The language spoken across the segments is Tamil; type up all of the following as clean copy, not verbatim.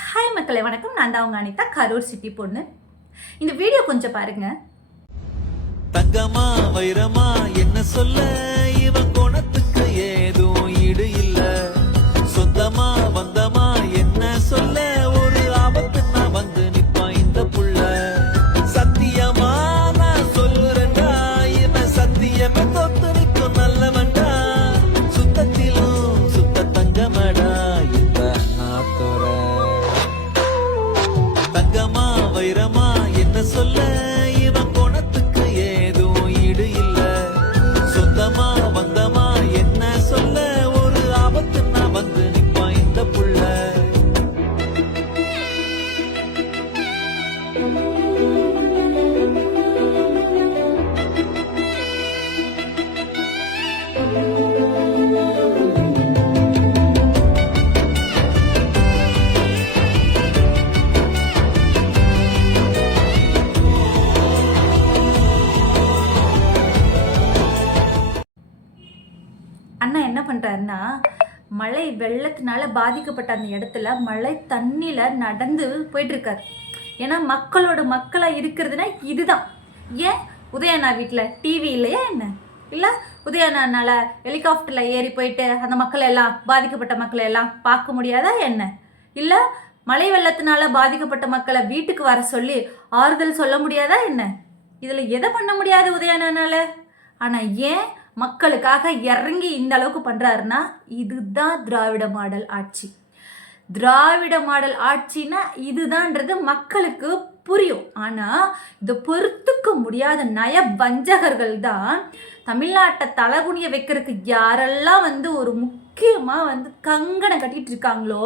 ஹாய் மக்களே, வணக்கம். நான் தான் உங்க அனிதா, கரூர் சிட்டி பொண்ணு. இந்த வீடியோ கொஞ்சம் பாருங்க. தங்கமா வைரமா என்ன சொல்ல, இவன் குணத்துக்கு ஏதும் ஈடு இல்ல. சொந்தமா வந்தமா என்ன சொல்ல, ஒரு ஆபத்துனா வந்து நிப்பான் இந்த புள்ள. சத்தியமா நான் சொல்லுறேன்டா, இவன் சத்தியமே தொத்து நிற்கும் நல்லவன்டா. சுத்தத்திலும் சுத்த தங்கமடா இந்த நாத்தோட. தங்கமா வைரமா என்ன சொல்ல, இவன் குணத்துக்கு ஏதும் ஈடு இல்ல. சொந்தமா வந்தமா என்ன சொல்ல, ஒரு ஆபத்துனா வந்து நிப்பான் இந்த புள்ள. அண்ணா என்ன பண்றாருன்னா, மழை வெள்ளத்தினால பாதிக்கப்பட்ட அந்த இடத்துல மழை தண்ணியில நடந்து போயிட்டு இருக்காரு. ஏன்னா மக்களா இருக்கிறதுனா இதுதான். ஏன் உதயண்ணா வீட்டில் டிவி இல்லையா என்ன? இல்லை உதயண்ணானால ஹெலிகாப்டரில் ஏறி போயிட்டு அந்த மக்களை எல்லாம், பாதிக்கப்பட்ட மக்களை எல்லாம் பார்க்க முடியாதா என்ன? இல்லை மழை வெள்ளத்தினால பாதிக்கப்பட்ட மக்களை வீட்டுக்கு வர சொல்லி ஆறுதல் சொல்ல முடியாதா என்ன? இதில் எதை பண்ண முடியாது உதயண்ணானால? ஆனால் ஏன் மக்களுக்காக இறங்கி இந்த அளவுக்கு பண்ணுறாருன்னா, இதுதான் திராவிட மாடல் ஆட்சி. திராவிட மாடல் ஆட்சின்னா இதுதான்ன்றது மக்களுக்கு புரியும். ஆனால் இதை பொறுத்துக்க முடியாத நய வஞ்சகர்கள் தான் தமிழ்நாட்டை தலகுனிய வைக்கிறதுக்கு யாரெல்லாம் ஒரு முக்கியமாக கங்கணம் கட்டிட்டு இருக்காங்களோ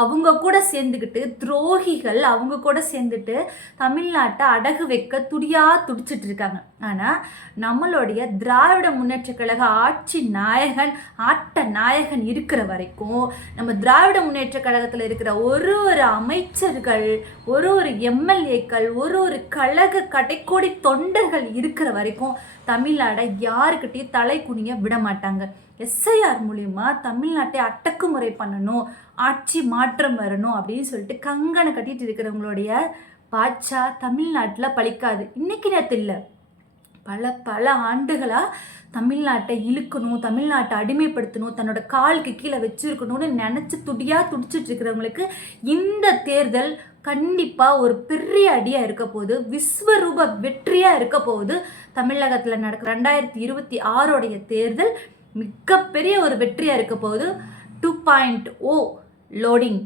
அவங்க கூட சேர்ந்துக்கிட்டு, துரோகிகள் அவங்க கூட சேர்ந்துட்டு தமிழ்நாட்டை அடகு வைக்க துடிச்சிட்டு இருக்காங்க. ஆனால் நம்மளுடைய திராவிட முன்னேற்ற கழக ஆட்சி நாயகன், ஆட்ட நாயகன் இருக்கிற வரைக்கும், நம்ம திராவிட முன்னேற்ற கழகத்தில் இருக்கிற ஒரு அமைச்சர்கள், ஒரு எம்எல்ஏக்கள், ஒரு கழக கடைக்கோடி தொண்டர்கள் இருக்கிற வரைக்கும் தமிழ்நாடை யாருக்கிட்டையும் தலை குனிய விட மாட்டாங்க. எஸ்ஐஆர் மூலிமா தமிழ்நாட்டை அடக்குமுறை பண்ணணும், ஆட்சி மாற்றம் வரணும் அப்படின்னு சொல்லிட்டு கங்கணம் கட்டிட்டு இருக்கிறவங்களுடைய பாட்சா தமிழ்நாட்டில் பலிக்காது. இன்னைக்கு நேற்று இல்லை, பல ஆண்டுகளாக தமிழ்நாட்டை இழுக்கணும், தமிழ்நாட்டை அடிமைப்படுத்தணும், தன்னோட காலுக்கு கீழே வச்சிருக்கணும்னு நினச்சி துடிச்சிட்டு இருக்கிறவங்களுக்கு இந்த தேர்தல் கண்டிப்பாக ஒரு பெரிய அடியாக இருக்க போகுது, விஸ்வரூப வெற்றியாக இருக்க போகுது. தமிழகத்தில் நடக்கிற 2026 தேர்தல் மிகப்பெரிய ஒரு வெற்றியாக இருக்க போகுது. 2.0 லோடிங்